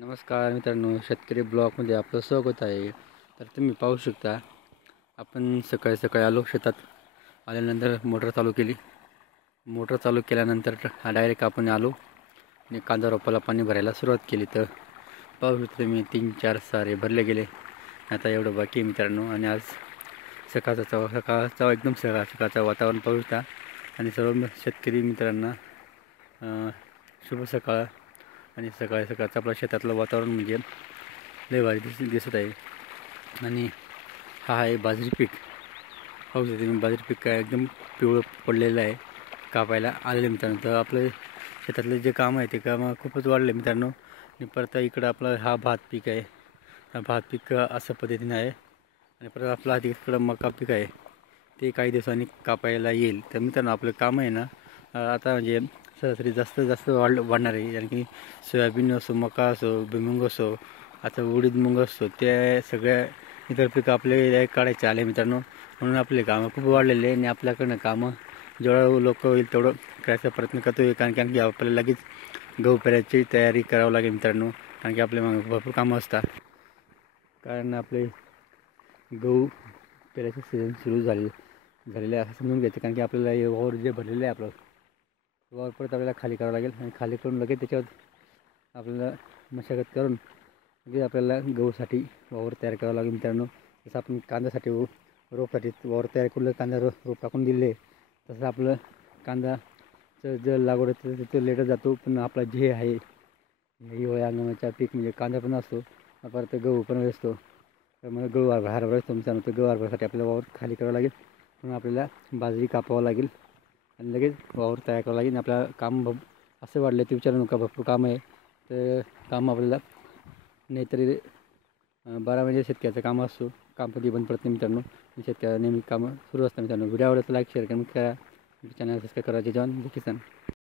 नमस्कार मित्रांनो, शेतकरी ब्लॉगमध्ये आपलं स्वागत आहे. तर तुम्ही पाहू शकता, आपण सकाळी सकाळी आलो शेतात. आल्यानंतर मोटर चालू केली. मोटर चालू केल्यानंतर डायरेक्ट आपण आलो आणि कांदा रोपाला पाणी भरायला सुरुवात केली. तर पाहू शकता तुम्ही 3-4 सारे भरले गेले. आता एवढं बाकी मित्रांनो. आणि आज सकाळचा एकदम सकाळचं वातावरण पाहू शकता. आणि सर्व शेतकरी मित्रांना शुभ सकाळ. आणि सकाळचं आपल्या शेतातलं वातावरण म्हणजे लय भारी दिसत आहे. आणि हा आहे बाजरी पीक. पाहू शकता तुम्ही, बाजरी पीक काय एकदम पिवळं पडलेलं आहे. कापायला आलेलं मित्रांनो. तर आपलं शेतातले जे काम आहे ते काम खूपच वाढले मित्रांनो. आणि परत इकडं आपलं हा भात पीक आहे. हा भात पीक अशा पद्धतीने आहे. आणि परत आपला तिकडं मका पीक आहे, ते काही दिवसांनी कापायला येईल. तर मित्रांनो, आपलं काम आहे ना आता म्हणजे सरासरी जास्त वाढणार आहे. कारण की सोयाबीन असो, मका असो, भुईमुग असो, आता उडीद मूग असतो, ते सगळ्या इतर पिकं आपले काढायचे आले मित्रांनो. म्हणून आपले कामं खूप वाढलेले आहे. आणि आपल्याकडनं कामं जेवढं लोक होईल तेवढं करायचा प्रयत्न करतो आहे. कारण की आपल्याला लगेच गहू पेरायची तयारी करावं लागेल मित्रांनो. कारण की आपल्या मागे भरपूर कामं असतात. कारण आपले गहू पेरायचं सीझन सुरू झालेलं आहे असं समजून घ्यायचं. कारण की आपल्याला हे वावर जे भरलेलं आहे, आपलं वावर परत आपल्याला खाली करावं लागेल. आणि खाली करून लगेच त्याच्यावर आपल्याला मशागत करून म्हणजे आपल्याला गहूसाठी वावर तयार करावं लागेल मित्रांनो. जसं आपण कांद्यासाठी रोपसाठी वावर तयार करून कांदा रोप टाकून दिले, तसं आपलं कांदाचं जर लागवड तिथं लेटर जातो. पण आपला जे आहे हिवाळ्या हंगामाचा पीक म्हणजे कांदा पण असतो, परत गहू पण असतो. त्यामुळे गहू हरभरा असतो मित्रांनो. तर गहू हरभऱ्यासाठी आपल्याला वावर खाली करावं लागेल. म्हणून आपल्याला बाजरी कापावं लागेल आणि लगेच वावर तयार करावं लागेल. आपल्याला काम असं वाढलं ते विचारू नका, भरपूर काम आहे. तर काम आपल्याला नाहीतरी 12 महिने शेतकऱ्याचं काम असतो. काम कधी बंद पडत नाही मित्रांनो. शेतकऱ्याला नेहमी कामं सुरू असतात मित्रांनो. व्हिडिओ आवडला तर लाईक शेअर करा, चॅनल सबस्क्राईब करा. जय जवान जय किसान.